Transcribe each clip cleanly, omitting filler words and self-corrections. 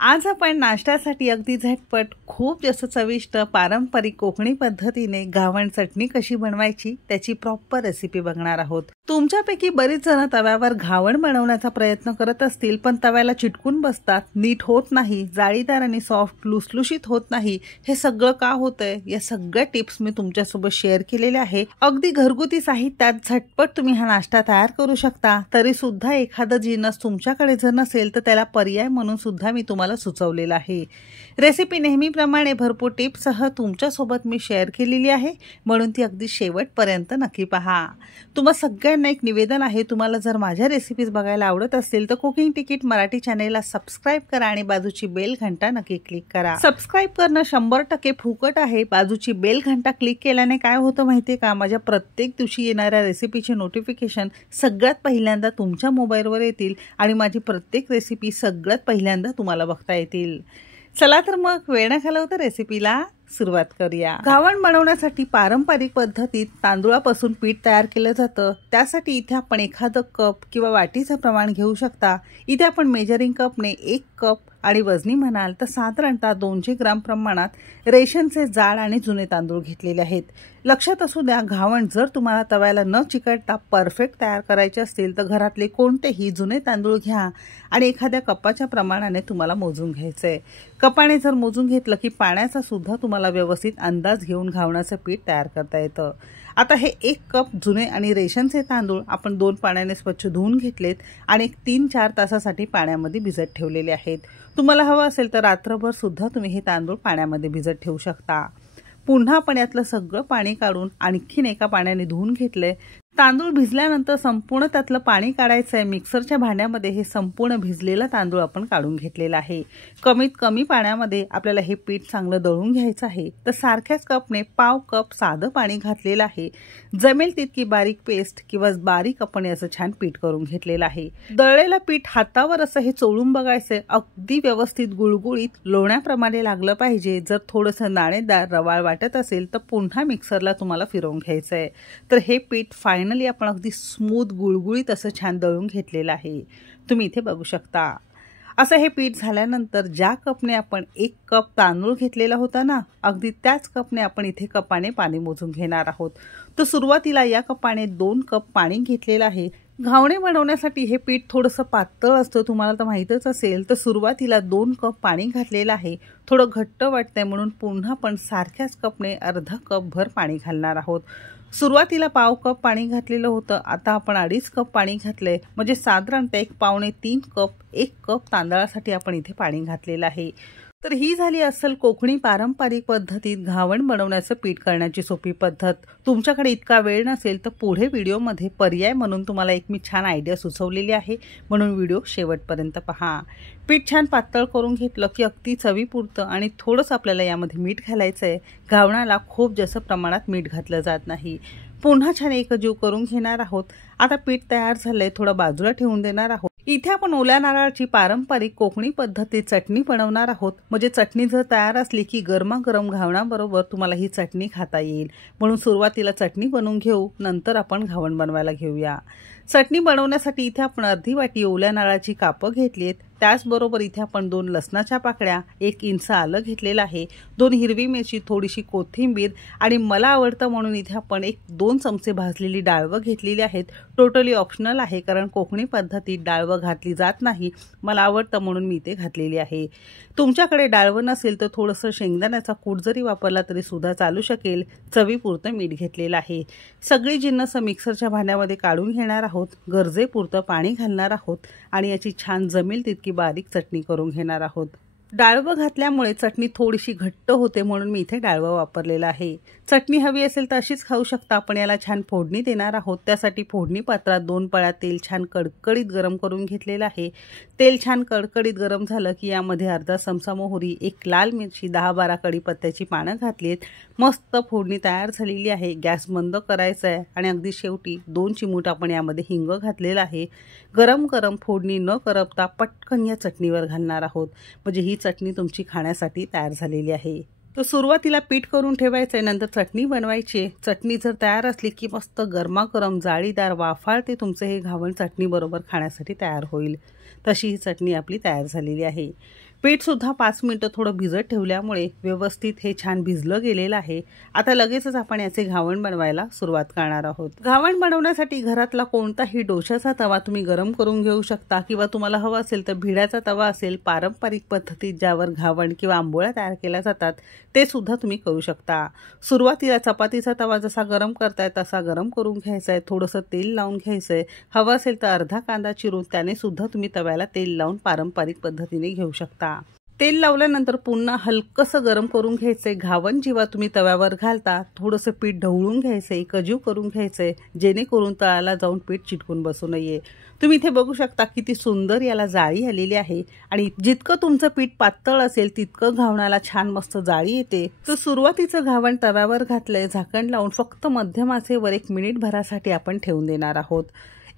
आज आपण नाश्त्यासाठी अगदी झटपट खूप जास्त चविष्ट पारंपरिक कोकणी पद्धतीने घावण चटणी कशी बनवायची त्याची प्रॉपर रेसिपी बघणार आहोत। तुमच्यापैकी बरीच जण तव्यावर घावण बनवण्याचा प्रयत्न करत असतील, पण तव्याला चिटकून बसतात, नीट होत नाही, जाळीदार आणि सॉफ्ट लुसलुशीत होत नाही। हे सगळं का होतंय या सगळ्या टिप्स मी तुमच्यासोबत शेअर केलेल्या आहे। अगदी घरगुती साहित्यात झटपट तुम्ही हा नाश्ता तयार करू शकता। तरी सुद्धा एखादा जिन्नस तुमच्याकडे जर नसेल तर त्याला पर्याय म्हणून सुद्धा मी तुम्हाला सुचवलेला आहे। रेसिपी नेहमीप्रमाणे भरपूर टिप्ससह तुमच्यासोबत मी शेअर केलेली आहे, म्हणून ती अगदी शेवटपर्यंत नक्की पहा। तुम्हा सगळ्यांना एक निवेदन आहे, तुम्हाला जर माझ्या रेसिपीज बघायला आवडत असतील तर कुकिंग तिकीट मराठी चॅनेलला सबस्क्राइब करा आणि बाजूची बेल घंटा नक्की क्लिक करा। सबस्क्राइब करणं 100% फुकट आहे। बाजूची बेल घंटा क्लिक केल्याने काय होतं माहितीये का, माझ्या प्रत्येक दिवशी येणाऱ्या रेसिपीचे नोटिफिकेशन सगळ्यात पहिल्यांदा तुमच्या मोबाईलवर येतील आणि माझी प्रत्येक रेसिपी सगळ्यात पहिल्यांदा तुम्हाला बघता येतील। चला तर मग वेळ न घालवता रेसिपीला सुरुवात करूया। घावण बनवण्यासाठी पारंपरिक पद्धतीत तांदूळापासून पीठ तयार केलं जातं। त्यासाठी इथे आपण एखादं कप किंवा वाटीचं प्रमाण घेऊ शकता। इथे आपण मेजरिंग कपने 1 कप आणि वजनी म्हणाल तर साधारणतः 200 ग्राम प्रमाणात रेशनचे जाड आणि जुने तांदूळ घेतलेले आहेत। लक्षात असू द्या, घावण जर तुम्हाला तव्याला न चिकटता परफेक्ट तयार करायचे असतील तर घरातले कोणतेही जुने तांदूळ घ्या आणि एखाद्या कपाच्या प्रमाणाने तुम्हाला मोजून घ्यायचंय। कपाने जर मोजून घेतलं की पाण्याचा सुद्धा तुम्हाला व्यवस्थित अंदाज घेऊन घावणाचं पीठ तयार करता येतं। आता हे 1 कप जुने आणि रेशनचे तांदूळ आपण 2 पाण्याने स्वच्छ धुवून घेतलेत आणि 3-4 तासासाठी पाण्यामध्ये भिजत ठेवलेले आहेत। तुम्हाला हवं असेल तर रात्रभर सुद्धा तुम्ही हे तांदूळ पाण्यामध्ये भिजत ठेवू शकता। पुन्हा आपण यातलं सगळं पाणी काढून आणखीन एका पाण्याने धुवून घेतले। तांदूळ भिजल्यानंतर संपूर्ण त्यातलं पाणी काढायचं आहे। मिक्सरच्या भांड्यामध्ये हे संपूर्ण भिजलेला तांदूळ आपण काढून घेतलेला आहे। कमीत कमी पाण्यामध्ये आपल्याला हे पीठ चांगलं दळून घ्यायचं आहे। तर सारख्याच कपने पाव कप साधं पाणी घातलेलं आहे। जमेल तितकी बारीक पेस्ट किंवा बारीक आपण याचं छान पीठ करून घेतलेलं आहे। दळलेलं पीठ हातावर असं हे चोळून बघायचं, अगदी व्यवस्थित गुळगुळीत लोण्याप्रमाणे लागलं पाहिजे। जर थोडंसं दाणेदार रवाळ वाटत असेल तर पुन्हा मिक्सरला तुम्हाला फिरवून घ्यायचं आहे। तर हे पीठ फायनली आपण अगदी स्मूथ गुळगुळीत असं छान दळून घेतलेलं आहे। तुम्ही इथे बघू शकता। असं हे पीठ झाल्यानंतर ज्या कपने आपण 1 कप तांदूळ घेतलेला होता ना, अगदी त्याच कपने आपण इथे कपाने पाणी मोजून घेणार आहोत। तर सुरुवातीला या कपाने 2 कप पाणी घेतलेलं आहे। घावणे बनवण्यासाठी हे पीठ थोडंसं पातळ असतं, तुम्हाला तर माहीतच असेल। तर सुरुवातीला 2 कप पाणी घातलेलं आहे। थोडं घट्ट वाटतंय म्हणून पुन्हा आपण सारख्याच कपने अर्धा कप भर पाणी घालणार आहोत। सुरुवातीला पाव कप पाणी घातलेलं होतं, आता आपण 2.5 कप पाणी घातलंय, म्हणजे साधारणतः 1 पावणे 3 कप 1 कप तांदळासाठी आपण इथे पाणी घातलेलं आहे। तर ही झाली असल कोकणी पारंपरिक पद्धतीत घावण बनवण्याचं पीठ करण्याची सोपी पद्धत। तुमच्याकडे इतका वेळ नसेल तर पुढे व्हिडिओमध्ये पर्याय म्हणून तुम्हाला एक मी छान आयडिया सुचवलेली आहे, म्हणून व्हिडिओ शेवटपर्यंत पहा। पीठ छान पातळ करून घेतलं की अगदी चवीपुरतं आणि थोडंसं आपल्याला यामध्ये मीठ घालायचं आहे। घावणाला खूप जास्त प्रमाणात मीठ घातलं जात नाही। पुन्हा छान एकजीव करून घेणार आहोत। आता पीठ तयार झालंय, थोडं बाजूला ठेवून देणार आहोत। इथे आपण ओल्या नारळाची पारंपरिक कोकणी पद्धतीत चटणी बनवणार आहोत। म्हणजे चटणी जर तयार असली की गरमागरम घावणाबरोबर तुम्हाला ही चटणी खाता येईल, म्हणून सुरुवातीला चटणी बनवून घेऊ, नंतर आपण घावण बनवायला घेऊया। चटणी बनवण्यासाठी इथे आपण अर्धी वाटी ओल्या नारळाची कापं घेतलीत। त्याचबरोबर इथे आपण 2 लसणाच्या पाकळ्या, 1 इंच आलं घेतलेलं आहे, 2 हिरवी मिरची, थोडीशी कोथिंबीर आणि मला आवडतं म्हणून इथे आपण 1-2 चमचे भाजलेली डाळवं घेतलेली आहेत। टोटली ऑप्शनल आहे, कारण कोकणी पद्धतीत डाळवं घातली जात नाही। मला आवडतं म्हणून मी इथे घातलेली आहे। तुमच्याकडे डाळवं नसेल तर थोडंसं शेंगदाण्याचा कूट जरी वापरला तरी सुद्धा चालू शकेल। चवीपुरतं मीठ घेतलेलं आहे। सगळी जिन्नस मिक्सरच्या भांड्यामध्ये काढून घेणार आहोत। गरजेपुरतं पाणी घालणार आहोत आणि याची छान जमेल तितकी बारीक चटणी करून घेणार आहोत। डाळवं घातल्यामुळे चटणी थोडीशी घट्ट होते, म्हणून मी इथे डाळवं वापरलेलं आहे। चटणी हवी असेल तर अशीच खाऊ शकता। आपण याला छान फोडणी देणार आहोत। त्यासाठी फोडणी पात्रात 2 पळ्या तेल छान कडकडीत गरम करून घेतलेलं आहे। तेल छान कडकडीत गरम झालं की यामध्ये अर्धा चमचा मोहरी, 1 लाल मिरची, 10-12 कढीपत्त्याची पानं घातलीत। मस्त फोडणी तयार झालेली आहे। गॅस बंद करायचा आहे आणि अगदी शेवटी 2 चिमूट आपण यामध्ये हिंग घातलेला आहे। गरम गरम फोडणी न करपता पटकन या चटणीवर घालणार आहोत, म्हणजे ही चटणी तुमची खाण्यासाठी तयार झालेली आहे। तर सुरुवातीला पीठ करून ठेवायचं, नंतर चटणी बनवायची। चटणी जर तयार असली की मस्त गरमागरम जाळीदार वाफाळते तुमचे हे घावण चटणी बरोबर खाण्यासाठी तयार होईल। तशी ही चटणी आपली तयार झालेली आहे। पीठ सुद्धा 5 मिनिटं थोडं भिजत ठेवल्यामुळे व्यवस्थित हे छान भिजलं गेलेलं आहे। आता लगेचच आपण याचे घावण बनवायला सुरुवात करणार आहोत। घावण बनवण्यासाठी घरातला कोणताही डोशाचा तवा तुम्ही गरम करून घेऊ शकता किंवा तुम्हाला हवा असेल तर भिड्याचा तवा असेल, पारंपरिक पद्धतीत ज्यावर घावण किंवा आंबोळ्या तयार केल्या जातात ते सुद्धा तुम्ही करू शकता। सुरुवातीला चपातीचा तवा जसा गरम करताय तसा गरम करून घ्यायचा आहे, थोडंसं तेल लावून घ्यायचं आहे। हवा असेल तर अर्धा कांदा चिरून त्याने सुद्धा तुम्ही तव्याला तेल लावून पारंपरिक पद्धतीने घेऊ शकता। तेल लावल्यानंतर पुन्हा हलकंसं गरम करून घ्यायचंय। घावण जेव्हा तुम्ही तव्यावर घालता थोडंसं पीठ ढवळून घ्यायचंय, कजू करून घ्यायचंय, जेणेकरून तळाला जाऊन पीठ चिटकून बसू नये। तुम्ही इथे बघू शकता किती सुंदर याला जाळी आलेली आहे आणि जितकं तुमचं पीठ पातळ असेल तितकं घावणाला छान मस्त जाळी येते। तर सुरुवातीचं घावण तव्यावर घातलंय, झाकण लावून फक्त मध्यम आचेवर 1 मिनिट भरासाठी आपण ठेवून देणार आहोत।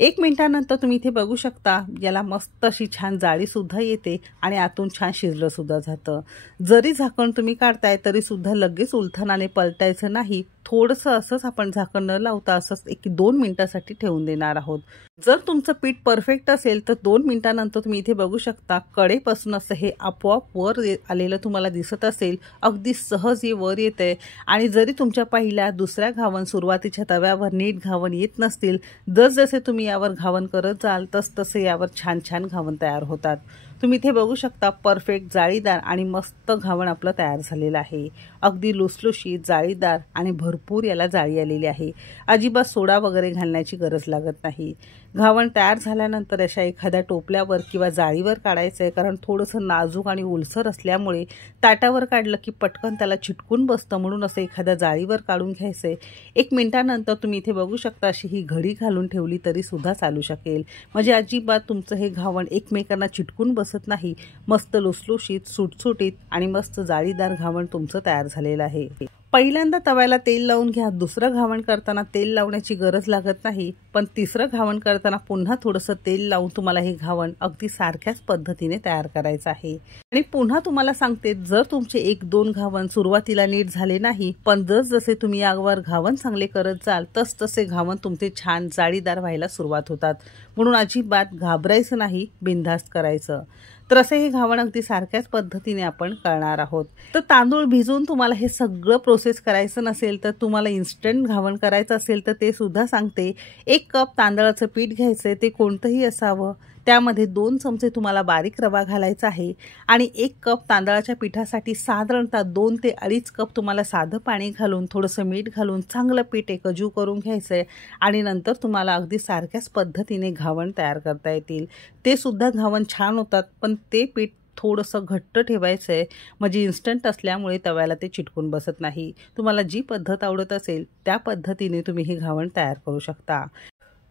1 मिनिटानंतर तुम्ही इथे बघू शकता याला मस्त अशी छान जाळी सुद्धा येते आणि आतून छान शिजलं सुद्धा जातं। जरी झाकण तुम्ही काढताय तरी सुद्धा लगेच उलथनाने पलटायचं नाही, थोडंसं असंच आपण झाकण न लावता असंच 1-2 मिनिटासाठी ठेवून देणार आहोत। जर तुमचं पीठ परफेक्ट असेल तर 2 मिनिटानंतर तुम्ही इथे बघू शकता कडेपासून असं हे आपोआप वर आलेलं तुम्हाला दिसत असेल, अगदी सहज हे वर येते। आणि जरी तुमच्या पहिल्या दुसऱ्या घावण सुरुवातीच्या तव्यावर नीट घावण येत नसतील, जसजसे तुम्ही यावर घावण करत जाल तसतसे यावर छान छान घावण तयार होतात। तुम्ही इथे बघू शकता परफेक्ट जाळीदार आणि मस्त घावण आपलं तयार झालेलं आहे। अगदी लुसलुशीत, जाळीदार आणि भरपूर याला जाळी आलेली आहे। अजिबात सोडा वगैरे घालण्याची गरज लागत नाही। घावण तयार झाल्यानंतर अशा एखाद्या टोपल्यावर किंवा जाळीवर काढायचं आहे, कारण थोडंसं नाजूक आणि ओलसर असल्यामुळे ताटावर काढलं की पटकन त्याला चिटकून बसतं, म्हणून असं एखाद्या जाळीवर काढून घ्यायचं आहे। 1 मिनिटानंतर तुम्ही इथे बघू शकता अशी ही घडी घालून ठेवली तरी सुद्धा चालू शकेल, म्हणजे अजिबात तुमचं हे घावण एकमेकांना चिटकून बसत नाही। मस्त लुसलुशीत, सुटसुटीत आणि मस्त जाळीदार घावण तुमचं तयार झालेलं आहे। पहिल्यांदा तव्याला तेल लावून घ्या, दुसरं घावण करताना तेल लावण्याची गरज लागत नाही, पण तिसरं घावण करताना पुन्हा थोडंसं तेल लावून तुम्हाला हे घावण अगदी सारख्याच पद्धतीने तयार करायचं आहे। आणि पुन्हा तुम्हाला सांगते, जर तुमचे 1-2 घावण सुरुवातीला नीट झाले नाही, पण जसजसे तुम्ही यावर घावण चांगले करत जाल तसतसे घावण तुमचे छान जाळीदार व्हायला सुरुवात होतात, म्हणून अजिबात घाबरायचं नाही, बिनधास्त करायचं। तर असे हे घावण अगदी सारख्याच पद्धतीने आपण करणार आहोत। तर तांदूळ भिजवून तुम्हाला हे सगळं प्रोसेस करायचं नसेल तर तुम्हाला इन्स्टंट घावण करायचं असेल तर ते सुद्धा सांगते। 1 कप तांदळाचं पीठ घ्यायचं, ते कोणतंही असावं, त्यामध्ये 2 चमचे तुम्हाला बारीक रवा घालायचा आहे आणि 1 कप तांदळाच्या पिठासाठी साधारणतः 2 ते 2.5 कप तुम्हाला साधं पाणी घालून थोडंसं मीठ घालून चांगलं पीठ एकजीव करून घ्यायचं आहे आणि नंतर तुम्हाला अगदी सारख्याच पद्धतीने घावण तयार करता येतील। ते सुद्धा घावण छान होतात, पण ते पीठ थोडंसं घट्ट ठेवायचं आहे, म्हणजे इन्स्टंट असल्यामुळे तव्याला ते चिटकून बसत नाही। तुम्हाला जी पद्धत आवडत असेल त्या पद्धतीने तुम्ही हे घावण तयार करू शकता।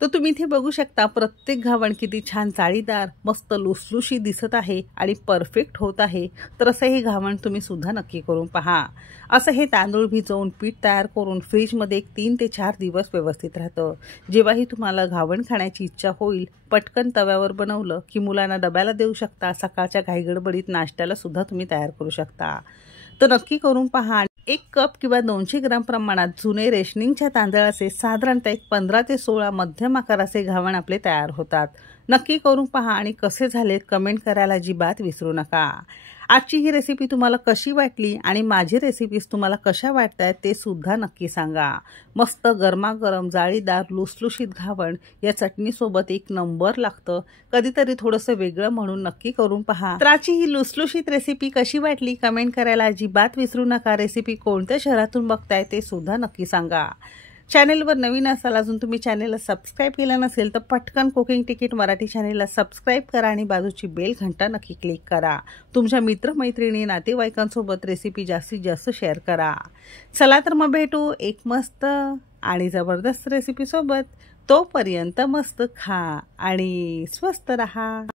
तर तुम्ही इथे बघू शकता प्रत्येक घावण किती छान जाळीदार, मस्त लुसलुशी दिसत आहे आणि परफेक्ट होत आहे। तर असं हे घावण तुम्ही सुद्धा नक्की करून पहा। असं हे तांदूळ भिजवून पीठ तयार करून फ्रीजमध्ये 3 ते 4 दिवस व्यवस्थित राहतं। जेव्हाही तुम्हाला घावण खाण्याची इच्छा होईल, पटकन तव्यावर बनवलं की मुलांना डब्याला देऊ शकता, सकाळच्या घाईगडबडीत नाश्त्याला सुद्धा तुम्ही तयार करू शकता। तर नक्की करून पहा। 1 कप किंवा 200 ग्राम प्रमाणात जुने रेशनिंगच्या तांदळाचे साधारणतः 15 ते 16 मध्यम आकाराचे घावण आपले तयार होतात। नक्की करून पहा आणि कसे झालेत कमेंट करायला अजिबात विसरू नका। आजची ही रेसिपी तुम्हाला कशी वाटली आणि माझी रेसिपीज तुम्हाला कशा वाटतात ते सुद्धा नक्की सांगा। मस्त गरमागरम जाळीदार लुसलुशीत घावण या चटणीसोबत 1 नंबर लागतं। कधीतरी थोडंसं वेगळं म्हणून नक्की करून पहा। तर आजची ही लुसलुशीत रेसिपी कशी वाटली कमेंट करायला अजिबात विसरू नका। रेसिपी कोणत्या शहरातून बघताय ते सुद्धा नक्की सांगा। चॅनेलवर नवीन असाल, अजून तुम्ही चॅनेलला सबस्क्राईब केलं नसेल तर पटकन कुकिंग तिकीट मराठी चॅनेलला सबस्क्राईब करा आणि बाजूची बेल घंटा नक्की क्लिक करा। तुमच्या मित्रमैत्रिणी नातेवाईकांसोबत रेसिपी जास्तीत जास्त शेअर करा। चला तर मग भेटू एक मस्त आणि जबरदस्त रेसिपी सोबत। तोपर्यंत मस्त खा आणि स्वस्त रहा।